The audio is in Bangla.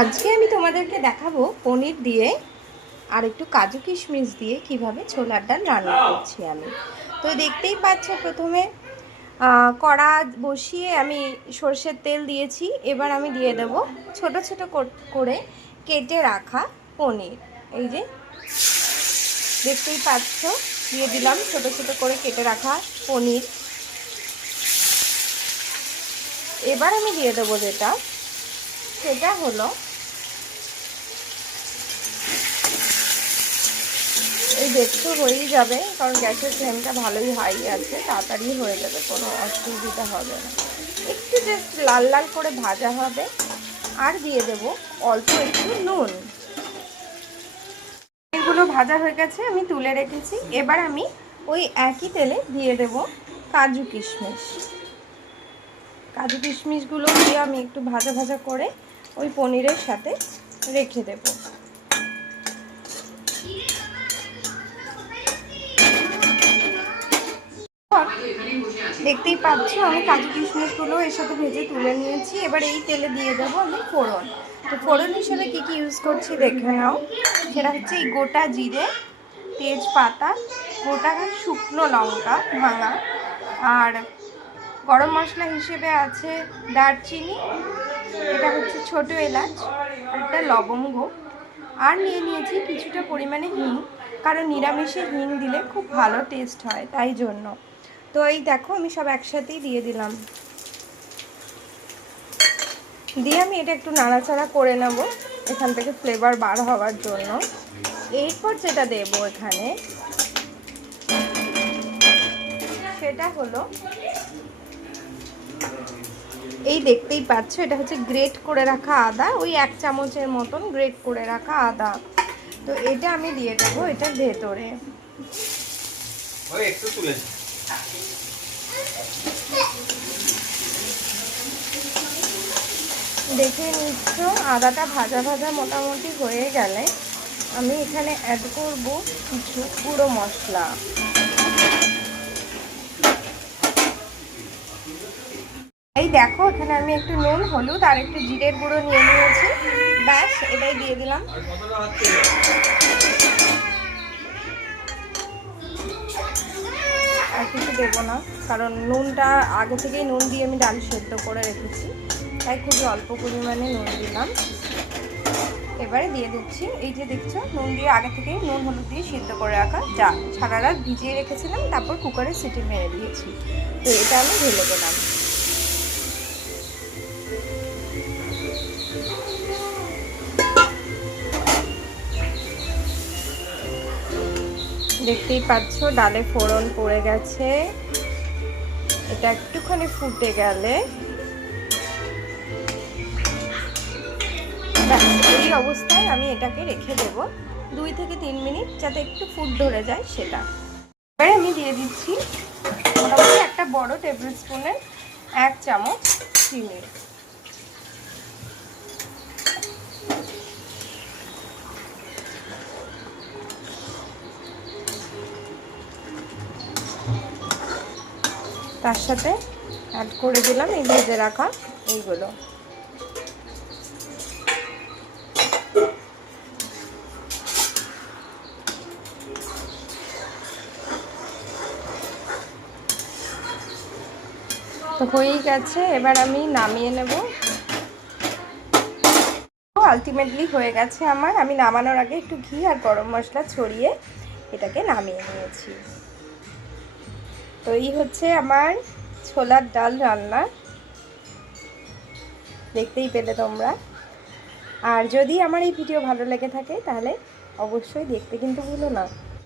আজকে আমি তোমাদেরকে দেখাবো পনির দিয়ে আর একটু কাজু কিশমিশ দিয়ে কিভাবে ছোলার ডাল রান্না করছি আমি। তো দেখতেই পাচ্ছ, প্রথমে কড়া বসিয়ে আমি সর্ষের তেল দিয়েছি। এবার আমি দিয়ে দেব ছোট ছোট করে কেটে রাখা পনির। এই যে দেখতেই পাচ্ছ, দিয়ে দিলাম ছোট ছোট করে কেটে রাখা পনির। এবার আমি দিয়ে দেবো সেটা হলো এই দেখতে হয়েই যাবে, কারণ গ্যাসের ফ্লেমটা ভালোই হাই আছে, তাড়াতাড়ি হয়ে যাবে, কোনো অসুবিধা হবে না। একটু জাস্ট লাল লাল করে ভাজা হবে। আর দিয়ে দেব অল্প একটু নুন। এগুলো ভাজা হয়ে গেছে, আমি তুলে রেখেছি। এবার আমি ওই একই তেলে দিয়ে দেব কাজু কিশমিশ। কাজু কিশমিশগুলো দিয়ে আমি একটু ভাজা ভাজা করে ওই পনিরের সাথে রেখে দেবো। দেখতেই পাচ্ছ, আমি কাজু কিশমিশগুলো এর সাথে ভেজে তুলে নিয়েছি। এবার এই তেলে দিয়ে দেবো আমি ফোড়ন। তো ফোড়ন হিসেবে কী কী ইউজ করছি দেখে নাও। সেটা হচ্ছে এই গোটা জিরে, তেজপাতা, গোটা শুকনো লঙ্কা ভাঙা, আর গরম মশলা হিসেবে আছে দারচিনি, এটা হচ্ছে ছোটো এলাচ, আর একটা লবঙ্গ। আর নিয়ে নিয়েছি কিছুটা পরিমাণে হিং, কারণ নিরামিষে হিং দিলে খুব ভালো টেস্ট হয়, তাই জন্য। তো এই দেখো, আমি সব একসাথেই দিয়ে দিলাম। দিয়ে আমি এটা একটু নাড়াচাড়া করে নেব এখান থেকে ফ্লেভার বার হওয়ার জন্য। এরপর যেটা দেব এখানে সেটা হলো, এই দেখতেই পাচ্ছ, এটা হচ্ছে গ্রেট করে রাখা আদা, ওই 1 চামচের মতন গ্রেট করে রাখা আদা। তো এটা আমি দিয়ে দেবো এটার ভেতরে। দেখে নিচ্ছ, আদাটা ভাজা ভাজা মোটামুটি হয়ে গেলে আমি এখানে অ্যাড করব কিছু গুঁড়ো মশলা। এই দেখো, এখানে আমি একটু নুন, হলুদ আর একটু জিরের গুঁড়ো নিয়ে নিয়েছি। ব্যাস, এটাই দিয়ে দিলাম। আর কিছু দেবো না, কারণ নুনটা আগে থেকেই নুন দিয়ে আমি ডাল সেদ্ধ করে রেখেছি, তাই খুবই অল্প পরিমাণে নুন দিলাম। এবারে দিয়ে দিচ্ছি, এই যে দেখছো, নুন দিয়ে আগে থেকেই নুন হলুদ দিয়ে সিদ্ধ করে রাখা ডাল, সারা রাত ভিজিয়ে রেখেছিলাম, তারপর কুকারে সিটি মেরে দিয়েছি। তো এটা আমি ঢেলে দিলাম। দেখতেই পাচ্ছ, ডালে ফোড়ন পড়ে গেছে। এটা একটুখানি ফুটে গেলে, এই অবস্থায় আমি এটাকে রেখে দেব 2 থেকে 3 মিনিট, যাতে একটু ফুট ধরে যায় সেটা। এবারে আমি দিয়ে দিচ্ছি মোটামুটি একটা বড় টেবিল স্পুনের 1 চামচ চিনি। তার সাথে অ্যাড করে দিলাম এই ভেজে রাখা এইগুলো। তো হয়েই গেছে, এবার আমি নামিয়ে নেব। আলটিমেটলি হয়ে গেছে আমার। আমি নামানোর আগে একটু ঘি আর গরম মশলা ছড়িয়ে এটাকে নামিয়ে নিয়েছি। তো এই হচ্ছে আমার ছোলার ডাল রান্না, দেখতেই পেলে তোমরা। আর যদি আমার এই ভিডিও ভালো লেগে থাকে তাহলে অবশ্যই দেখতে কিন্তু ভুলো না।